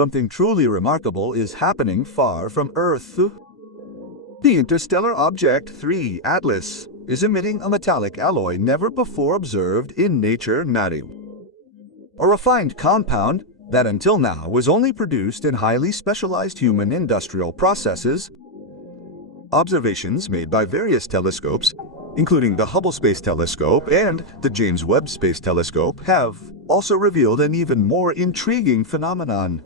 Something truly remarkable is happening far from Earth. The interstellar object 3, Atlas, is emitting a metallic alloy never before observed in nature, NATUREZA. A refined compound that until now was only produced in highly specialized human industrial processes. Observations made by various telescopes, including the Hubble Space Telescope and the James Webb Space Telescope, have also revealed an even more intriguing phenomenon.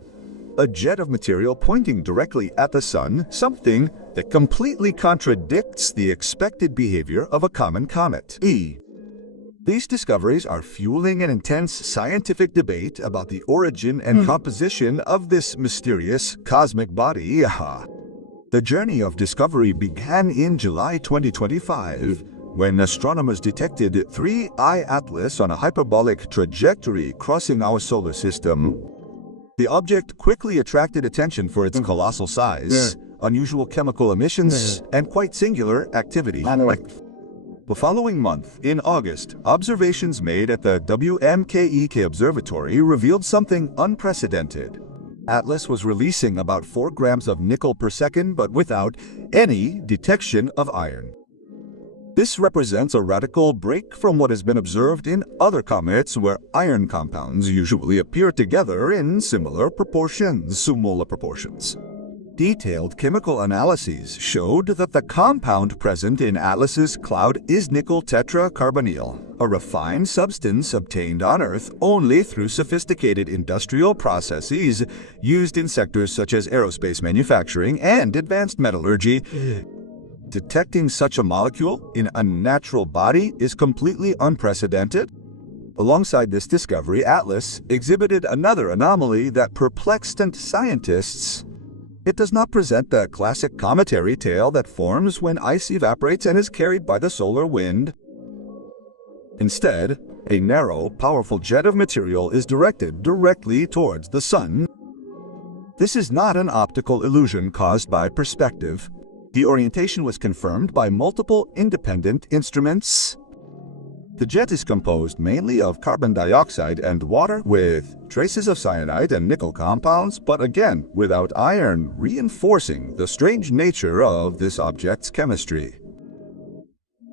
A jet of material pointing directly at the Sun, something that completely contradicts the expected behavior of a common comet. These discoveries are fueling an intense scientific debate about the origin and composition of this mysterious cosmic body. The journey of discovery began in July 2025, when astronomers detected 3I Atlas on a hyperbolic trajectory crossing our solar system. The object quickly attracted attention for its colossal size, unusual chemical emissions, and quite singular activity. The following month, in August, observations made at the WMKEK Observatory revealed something unprecedented. Atlas was releasing about 4 grams of nickel per second, but without any detection of iron. This represents a radical break from what has been observed in other comets, where iron compounds usually appear together in similar proportions, molar proportions. Detailed chemical analyses showed that the compound present in Atlas's cloud is nickel tetracarbonyl, a refined substance obtained on Earth only through sophisticated industrial processes used in sectors such as aerospace manufacturing and advanced metallurgy. Detecting such a molecule in a natural body is completely unprecedented. Alongside this discovery, Atlas exhibited another anomaly that perplexed scientists. It does not present the classic cometary tail that forms when ice evaporates and is carried by the solar wind. Instead, a narrow, powerful jet of material is directed directly towards the Sun. This is not an optical illusion caused by perspective. The orientation was confirmed by multiple independent instruments. The jet is composed mainly of carbon dioxide and water, with traces of cyanide and nickel compounds, but again without iron, reinforcing the strange nature of this object's chemistry.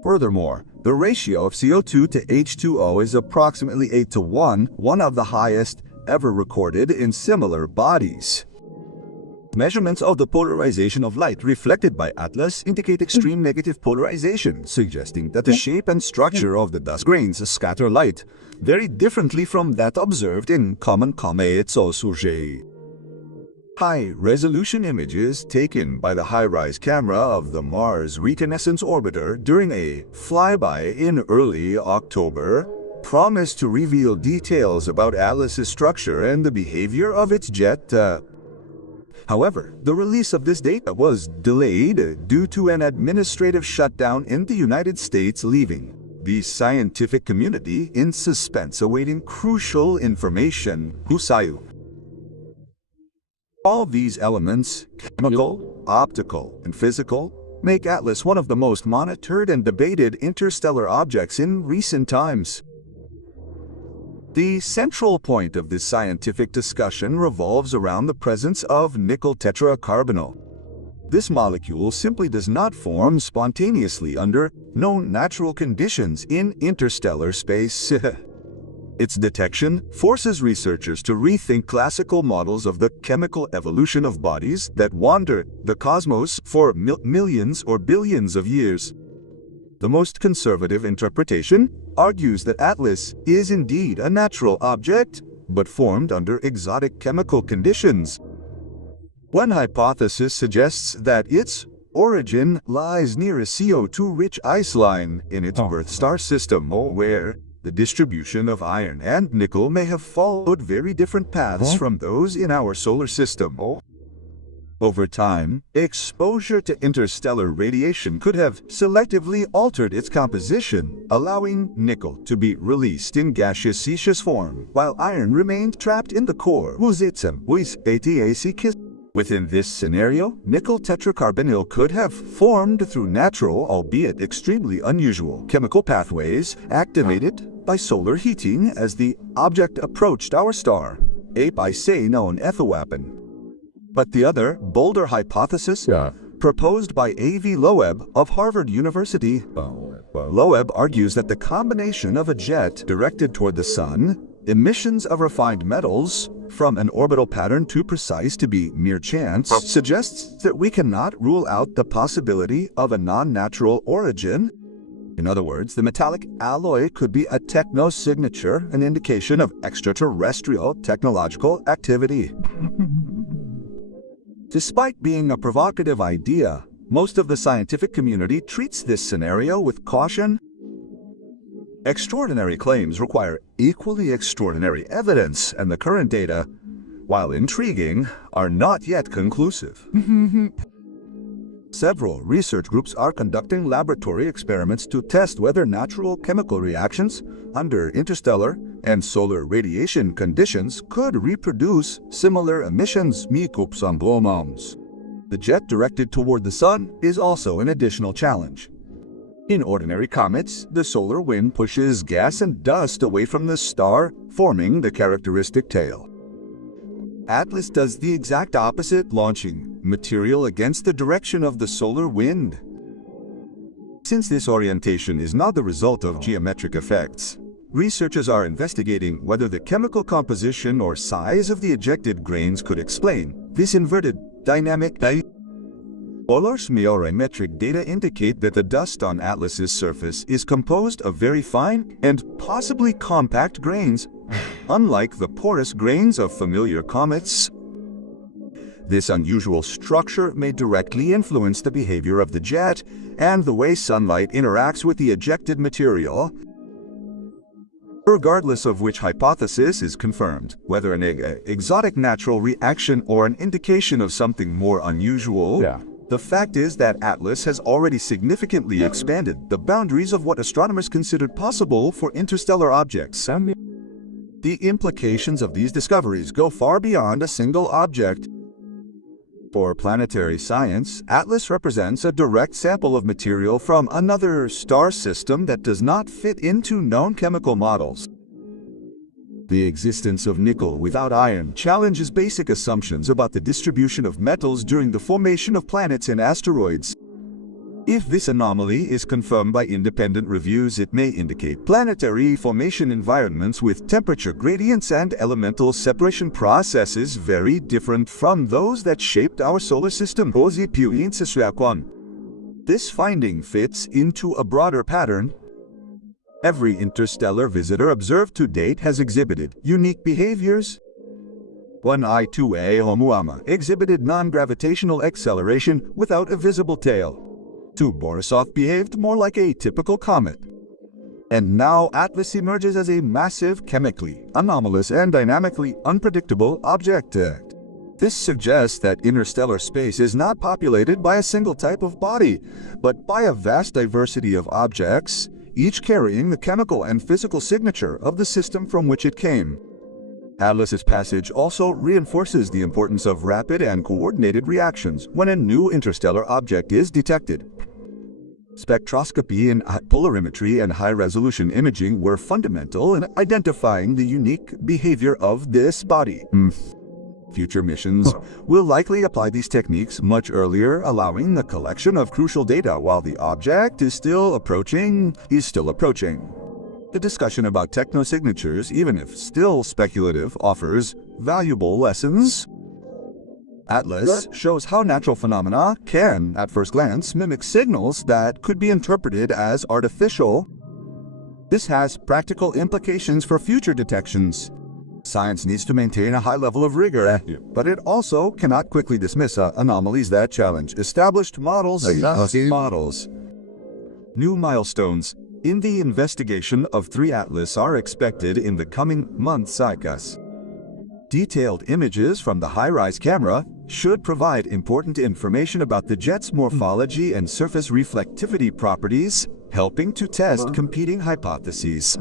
Furthermore, the ratio of CO2 to H2O is approximately 8:1, one of the highest ever recorded in similar bodies. Measurements of the polarization of light reflected by Atlas indicate extreme negative polarization, suggesting that the shape and structure of the dust grains scatter light very differently from that observed in common comets or surges. High-resolution images taken by the HiRISE camera of the Mars Reconnaissance Orbiter during a flyby in early October promise to reveal details about Atlas's structure and the behavior of its jet. However, the release of this data was delayed due to an administrative shutdown in the United States, leaving the scientific community in suspense awaiting crucial information. All these elements, chemical, optical, and physical, make Atlas one of the most monitored and debated interstellar objects in recent times. The central point of this scientific discussion revolves around the presence of nickel tetracarbonyl. This molecule simply does not form spontaneously under known natural conditions in interstellar space. Its detection forces researchers to rethink classical models of the chemical evolution of bodies that wandered the cosmos for millions or billions of years. The most conservative interpretation argues that Atlas is indeed a natural object, but formed under exotic chemical conditions. One hypothesis suggests that its origin lies near a CO2-rich ice line in its birth star system, where the distribution of iron and nickel may have followed very different paths from those in our solar system. Over time, exposure to interstellar radiation could have selectively altered its composition, allowing nickel to be released in gaseous form, while iron remained trapped in the core. Within this scenario, nickel tetracarbonyl could have formed through natural, albeit extremely unusual, chemical pathways activated by solar heating as the object approached our star. a by say known ethoweapon. But the other, bolder hypothesis, proposed by A.V. Loeb of Harvard University, Loeb argues that the combination of a jet directed toward the sun, emissions of refined metals, from an orbital pattern too precise to be mere chance, suggests that we cannot rule out the possibility of a non-natural origin. In other words, the metallic alloy could be a technosignature, an indication of extraterrestrial technological activity. Despite being a provocative idea, most of the scientific community treats this scenario with caution. Extraordinary claims require equally extraordinary evidence, and the current data, while intriguing, are not yet conclusive. Several research groups are conducting laboratory experiments to test whether natural chemical reactions under interstellar and solar radiation conditions could reproduce similar emissions. The jet directed toward the sun is also an additional challenge. In ordinary comets, the solar wind pushes gas and dust away from the star, forming the characteristic tail. Atlas does the exact opposite, launching material against the direction of the solar wind. Since this orientation is not the result of geometric effects, researchers are investigating whether the chemical composition or size of the ejected grains could explain this inverted dynamic. Polarimetric data indicate that the dust on Atlas's surface is composed of very fine and possibly compact grains, unlike the porous grains of familiar comets. This unusual structure may directly influence the behavior of the jet and the way sunlight interacts with the ejected material. Regardless of which hypothesis is confirmed, whether an exotic natural reaction or an indication of something more unusual, the fact is that Atlas has already significantly expanded the boundaries of what astronomers considered possible for interstellar objects. The implications of these discoveries go far beyond a single object. For planetary science, Atlas represents a direct sample of material from another star system that does not fit into known chemical models. The existence of nickel without iron challenges basic assumptions about the distribution of metals during the formation of planets and asteroids. If this anomaly is confirmed by independent reviews, it may indicate planetary formation environments with temperature gradients and elemental separation processes very different from those that shaped our solar system. This finding fits into a broader pattern. Every interstellar visitor observed to date has exhibited unique behaviors. 1I2A Oumuamua exhibited non-gravitational acceleration without a visible tail. 2 Borisov behaved more like a typical comet. And now Atlas emerges as a massive, chemically anomalous and dynamically unpredictable object. This suggests that interstellar space is not populated by a single type of body, but by a vast diversity of objects, each carrying the chemical and physical signature of the system from which it came. Atlas's passage also reinforces the importance of rapid and coordinated reactions when a new interstellar object is detected. Spectroscopy and polarimetry and high-resolution imaging were fundamental in identifying the unique behavior of this body. Future missions will likely apply these techniques much earlier, allowing the collection of crucial data while the object is still approaching. The discussion about technosignatures, even if still speculative, offers valuable lessons. Atlas shows how natural phenomena can, at first glance, mimic signals that could be interpreted as artificial. This has practical implications for future detections. Science needs to maintain a high level of rigor, but it also cannot quickly dismiss anomalies that challenge established models. New milestones in the investigation of 3 Atlas are expected in the coming months. Detailed images from the high-rise camera should provide important information about the jet's morphology and surface reflectivity properties, helping to test competing hypotheses.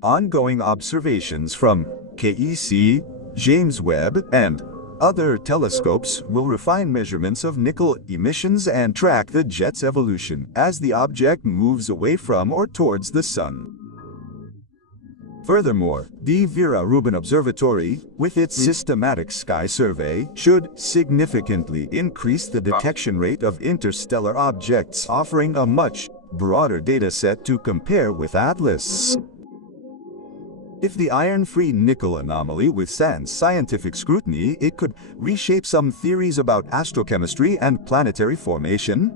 Ongoing observations from KEC, James Webb, and other telescopes will refine measurements of nickel emissions and track the jet's evolution as the object moves away from or towards the sun. Furthermore, the Vera Rubin Observatory, with its systematic sky survey, should significantly increase the detection rate of interstellar objects, offering a much broader data set to compare with ATLAS. If the iron-free nickel anomaly withstands scientific scrutiny, it could reshape some theories about astrochemistry and planetary formation,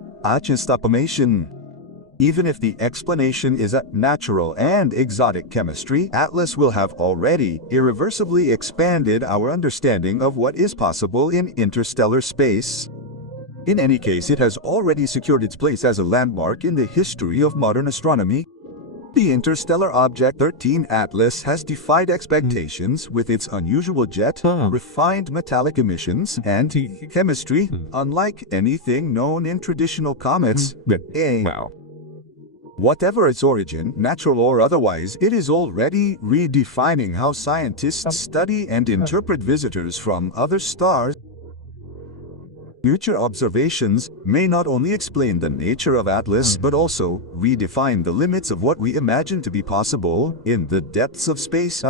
Even if the explanation is a natural and exotic chemistry, ATLAS will have already irreversibly expanded our understanding of what is possible in interstellar space. In any case, it has already secured its place as a landmark in the history of modern astronomy. The interstellar object 13 ATLAS has defied expectations with its unusual jet, refined metallic emissions, and chemistry, unlike anything known in traditional comets. Whatever its origin, natural or otherwise, it is already redefining how scientists study and interpret visitors from other stars. Future observations may not only explain the nature of ATLAS, but also redefine the limits of what we imagine to be possible in the depths of space.